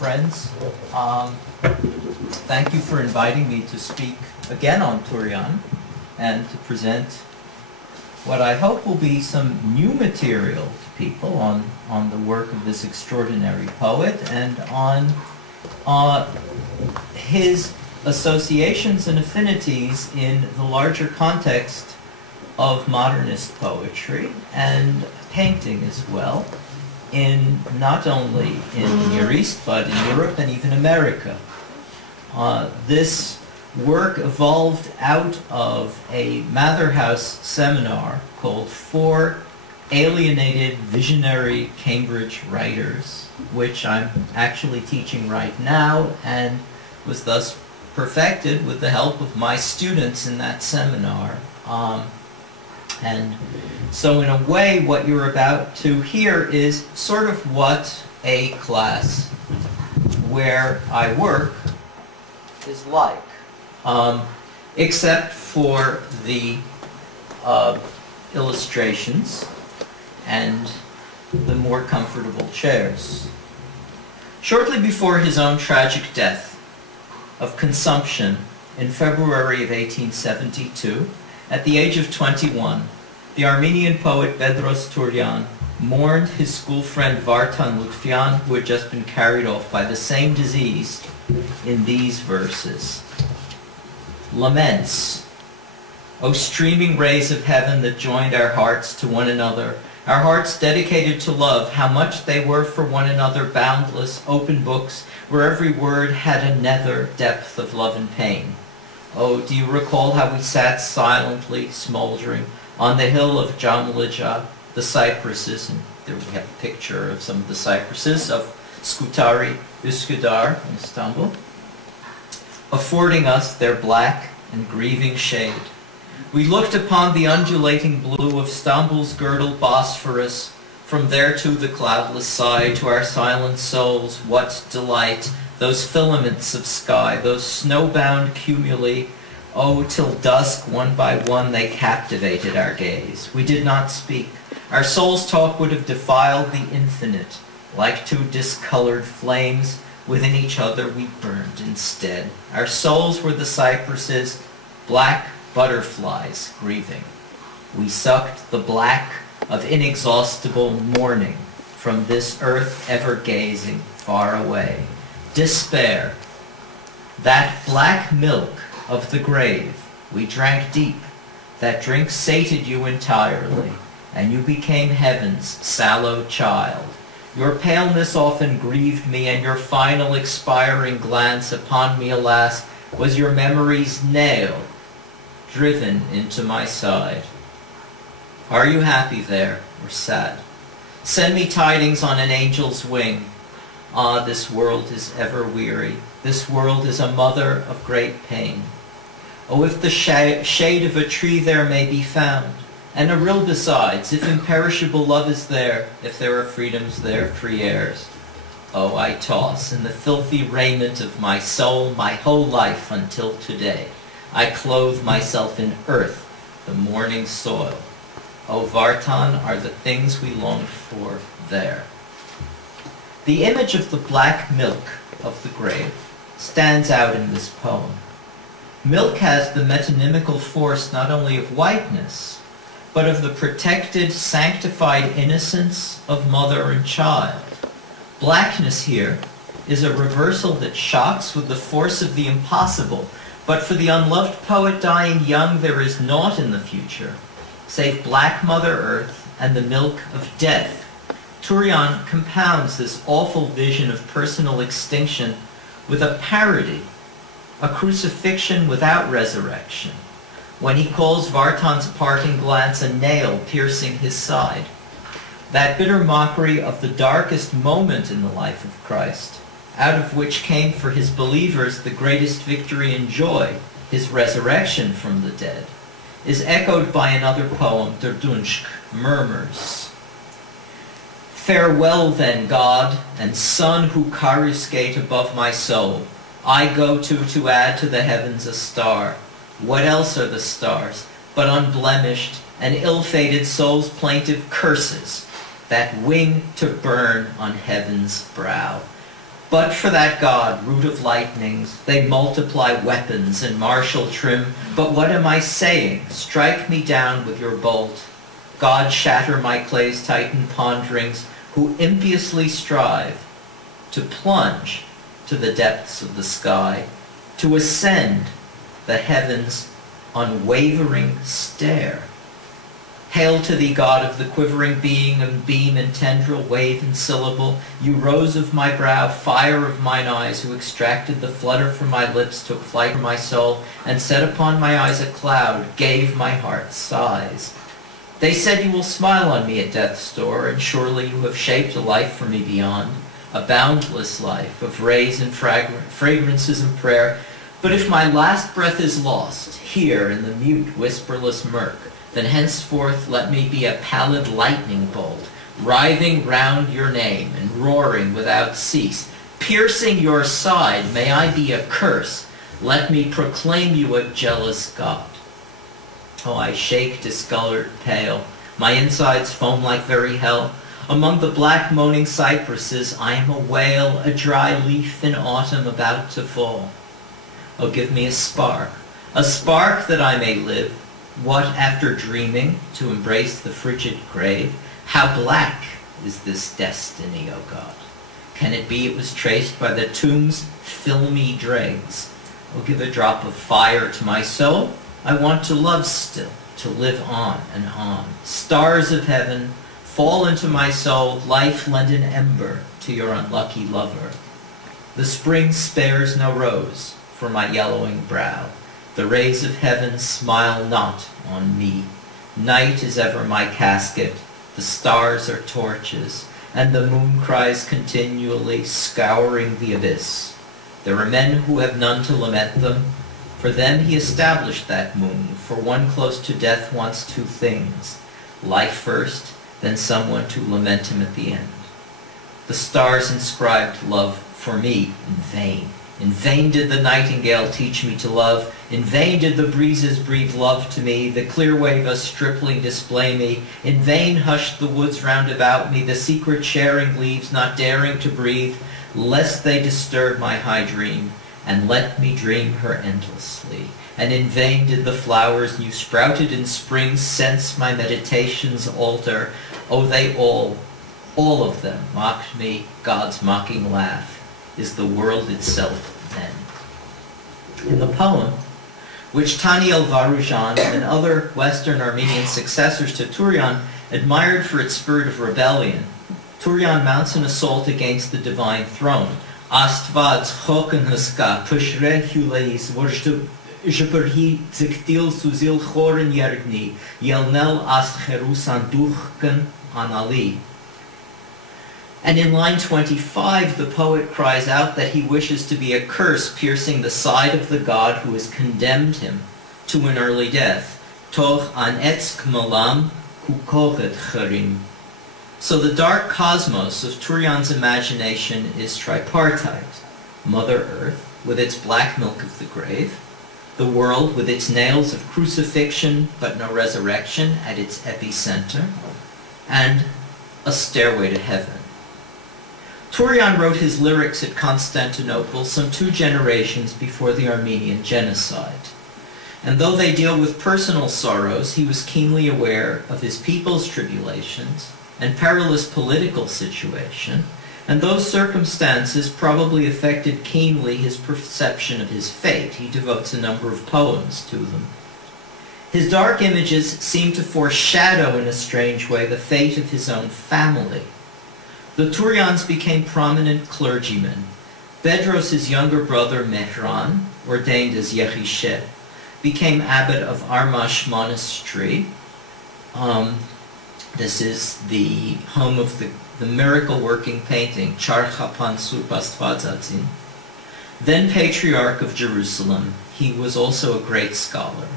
friends. Thank you for inviting me to speak again on Tourian and to present what I hope will be some new material to people on the work of this extraordinary poet and on his associations and affinities in the larger context of modernist poetry and painting as well, in not only in the Near East but in Europe and even America. This work evolved out of a Mather House seminar called Four Alienated Visionary Cambridge Writers, which I'm actually teaching right now and was thus perfected with the help of my students in that seminar. And so in a way, what you're about to hear is sort of what a class where I work is like, except for the illustrations and the more comfortable chairs. Shortly before his own tragic death of consumption in February of 1872, at the age of 21, the Armenian poet Bedros Tourian mourned his school friend Vartan Lutfian, who had just been carried off by the same disease, in these verses. Laments, O streaming rays of heaven that joined our hearts to one another, our hearts dedicated to love, how much they were for one another boundless, open books, where every word had a nether depth of love and pain. Oh, do you recall how we sat silently, smoldering, on the hill of Jamlija, the cypresses, and there we have a picture of some of the cypresses of Scutari, Üsküdar, in Istanbul, affording us their black and grieving shade. We looked upon the undulating blue of Istanbul's girdle Bosphorus, from there to the cloudless side, to our silent souls, what delight, those filaments of sky, those snowbound cumuli, oh, till dusk, one by one, they captivated our gaze. We did not speak. Our souls' talk would have defiled the infinite. Like two discolored flames, within each other we burned instead. Our souls were the cypresses, black butterflies grieving. We sucked the black of inexhaustible mourning from this earth ever gazing far away. Despair, that black milk of the grave we drank deep, that drink sated you entirely, and you became heaven's sallow child. Your paleness often grieved me, and your final expiring glance upon me, alas, was your memory's nail driven into my side. Are you happy there, or sad? Send me tidings on an angel's wing. Ah, this world is ever weary. This world is a mother of great pain. Oh, if the shade of a tree there may be found, and a rill besides, if imperishable love is there, if there are freedoms there, free airs. Oh, I toss in the filthy raiment of my soul my whole life until today. I clothe myself in earth, the morning soil. Oh, Vartan are the things we longed for there. The image of the black milk of the grave stands out in this poem. Milk has the metonymical force not only of whiteness, but of the protected, sanctified innocence of mother and child. Blackness here is a reversal that shocks with the force of the impossible, but for the unloved poet dying young there is naught in the future, save black Mother Earth and the milk of death. Tourian compounds this awful vision of personal extinction with a parody, a crucifixion without resurrection, when he calls Vartan's parting glance a nail piercing his side. That bitter mockery of the darkest moment in the life of Christ, out of which came for his believers the greatest victory and joy, his resurrection from the dead, is echoed by another poem, Der Dunsch, Murmurs. Farewell then, God, and sun who coruscate above my soul. I go to add to the heavens a star. What else are the stars but unblemished and ill-fated soul's plaintive curses that wing to burn on heaven's brow? But for that God, root of lightnings, they multiply weapons and martial trim. But what am I saying? Strike me down with your bolt. God, shatter my clay's titan ponderings, who impiously strive to plunge to the depths of the sky, to ascend the heavens' unwavering stair. Hail to thee, God of the quivering being, and beam and tendril, wave and syllable, you rose of my brow, fire of mine eyes, who extracted the flutter from my lips, took flight from my soul, and set upon my eyes a cloud, gave my heart sighs. They said, you will smile on me at death's door, and surely you have shaped a life for me beyond, a boundless life of rays and fragrances and prayer. But if my last breath is lost, here in the mute, whisperless murk, then henceforth let me be a pallid lightning bolt, writhing round your name and roaring without cease. Piercing your side, may I be a curse. Let me proclaim you a jealous God. Oh, I shake discolored pale. My insides foam like very hell. Among the black moaning cypresses, I am a whale, a dry leaf in autumn about to fall. Oh, give me a spark that I may live. What, after dreaming, to embrace the frigid grave? How black is this destiny, O God? Can it be it was traced by the tomb's filmy dregs? Oh, give a drop of fire to my soul. I want to love still, to live on and on. Stars of heaven, fall into my soul, life lend an ember to your unlucky lover. The spring spares no rose for my yellowing brow. The rays of heaven smile not on me. Night is ever my casket, the stars are torches, and the moon cries continually, scouring the abyss. There are men who have none to lament them. For them he established that moon, for one close to death wants two things, life first, then someone to lament him at the end. The stars inscribed love for me in vain. In vain did the nightingale teach me to love. In vain did the breezes breathe love to me. The clear wave a stripling display me. In vain hushed the woods round about me, the secret sharing leaves, not daring to breathe, lest they disturb my high dream, and let me dream her endlessly. And in vain did the flowers new sprouted in spring sense my meditations alter. Oh, they all of them mocked me. God's mocking laugh is the world itself then. In the poem, which Taniel Varujan and other Western Armenian successors to Tourian admired for its spirit of rebellion, Tourian mounts an assault against the divine throne. Astvats choken huska pushre huleis vorshtu jepurhi ziktil suzil choren yergni yelnel ast cherusan duchken anali. And in line 25, the poet cries out that he wishes to be a curse piercing the side of the God who has condemned him to an early death. Toch an etz kmalam kukochet charim. So the dark cosmos of Tourian's imagination is tripartite. Mother Earth, with its black milk of the grave, the world with its nails of crucifixion but no resurrection at its epicenter, and a stairway to heaven. Tourian wrote his lyrics at Constantinople some 2 generations before the Armenian genocide. And though they deal with personal sorrows, he was keenly aware of his people's tribulations and perilous political situation, and those circumstances probably affected keenly his perception of his fate. He devotes a number of poems to them. His dark images seem to foreshadow in a strange way the fate of his own family. The Tourians became prominent clergymen. Bedros' younger brother Mehran, ordained as Yechishe, became abbot of Armash Monastery. This is the home of the miracle-working painting, Charchapan Surpastvadzatzin. Then Patriarch of Jerusalem, he was also a great scholar.